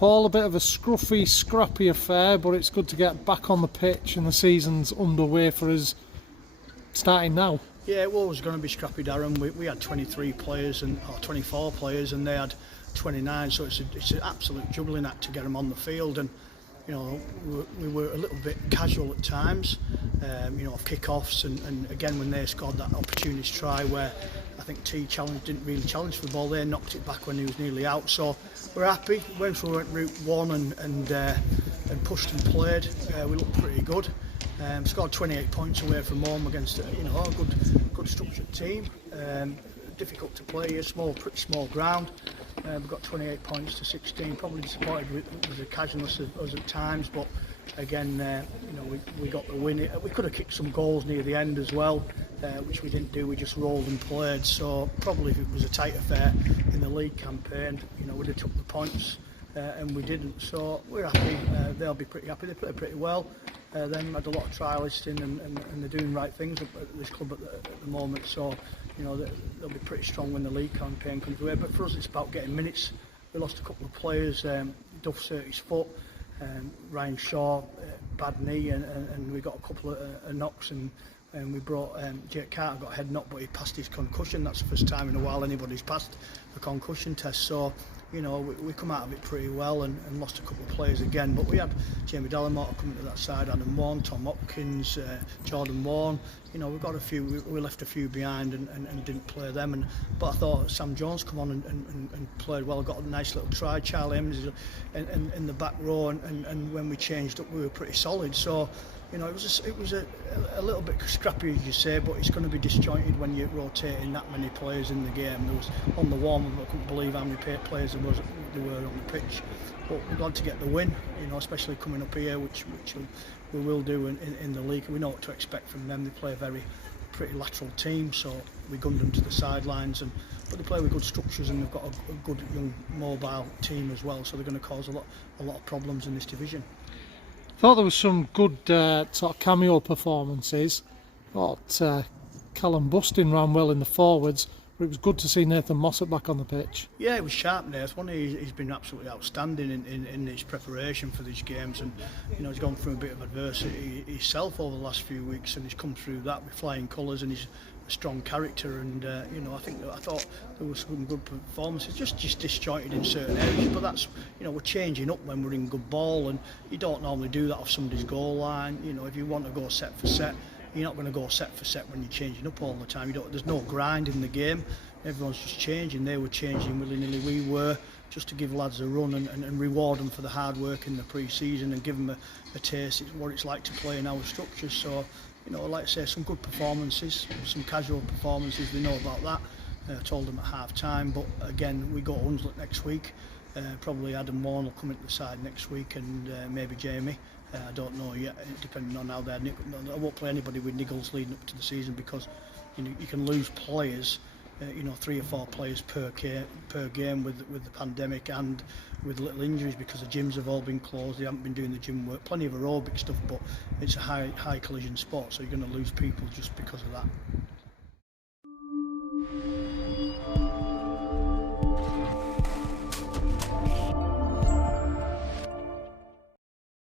Paul, a bit of a scruffy, scrappy affair, but it's good to get back on the pitch and the season's underway for us, starting now. Yeah, it was going to be scrappy, Darren. We had 23 players or 24 players, and they had 29, so it's an absolute juggling act to get them on the field. And you know, we were a little bit casual at times, you know, off kick-offs, and again when they scored that opportunity try where I think T didn't really challenge for the ball, they knocked it back when he was nearly out. So we're happy. Went through route one and pushed and played. We looked pretty good. Scored 28 points away from home against a good structured team. Difficult to play, pretty small ground. We've got 28 points to 16. Probably disappointed with the casualness of us at times, but again, you know, we got the win. We could have kicked some goals near the end as well, which we didn't do. We just rolled and played. So probably if it was a tight affair in the league campaign, you know, we'd have took the points, and we didn't. So we're happy. They'll be pretty happy. They played pretty well. Them had a lot of trialists in, and they're doing right things at this club at the moment. So you know, they'll be pretty strong when the league campaign comes away. But for us, it's about getting minutes. We lost a couple of players. Duff hurt his foot. Ryan Shaw, bad knee, and we got a couple of knocks, and we brought Jake Carter, got a head knock, but he passed his concussion. That's the first time in a while anybody's passed a concussion test. So you know, we come out of it pretty well, and lost a couple of players again. But we had Jamie Delamore coming to that side, Adam Warren, Tom Hopkins, Jordan Warren. You know, we've got a few. We left a few behind and didn't play them. But I thought Sam Jones come on and played well. Got a nice little try. Charlie Evans in the back row, and when we changed up, we were pretty solid. So you know, it was a little bit scrappy, as you say, but it's going to be disjointed when you're rotating that many players in the game. There was on the warm-up, I couldn't believe how many players there were on the pitch. But we're glad to get the win, you know, especially coming up here, which we will do in the league. We know what to expect from them. They play a pretty lateral team, so we gunned them to the sidelines, but they play with good structures, and they've got a good young mobile team as well, so they're going to cause a lot of problems in this division. Thought there was some good sort of cameo performances. Thought Callum Bustin ran well in the forwards, but it was good to see Nathan Mossop back on the pitch. Yeah, it was sharp, Nathan. He's been absolutely outstanding in his preparation for these games, and you know, he's gone through a bit of adversity himself over the last few weeks, and he's come through that with flying colours, and he's a strong character. And you know, I thought there was some good performances, just disjointed in certain areas, but that's, you know, we're changing up when we're in good ball, and you don't normally do that off somebody's goal line. You know, if you want to go set for set, you're not going to go set for set when you're changing up all the time. There's no grind in the game. Everyone's just changing. They were changing willy-nilly. We were, just to give lads a run and reward them for the hard work in the pre-season and give them a taste. It's what it's like to play in our structures. So, you know, like I say, some good performances, some casual performances. We know about that. I told them at half-time. But again, we go Hunslet next week. Probably Adam Warren will come into the side next week, and maybe Jamie. I don't know yet, depending on how they're. I won't play anybody with niggles leading up to the season, because you know, you can lose players, you know, 3 or 4 players per game with the pandemic and with little injuries, because the gyms have all been closed. They haven't been doing the gym work. Plenty of aerobic stuff, but it's a high collision sport, so you're going to lose people just because of that.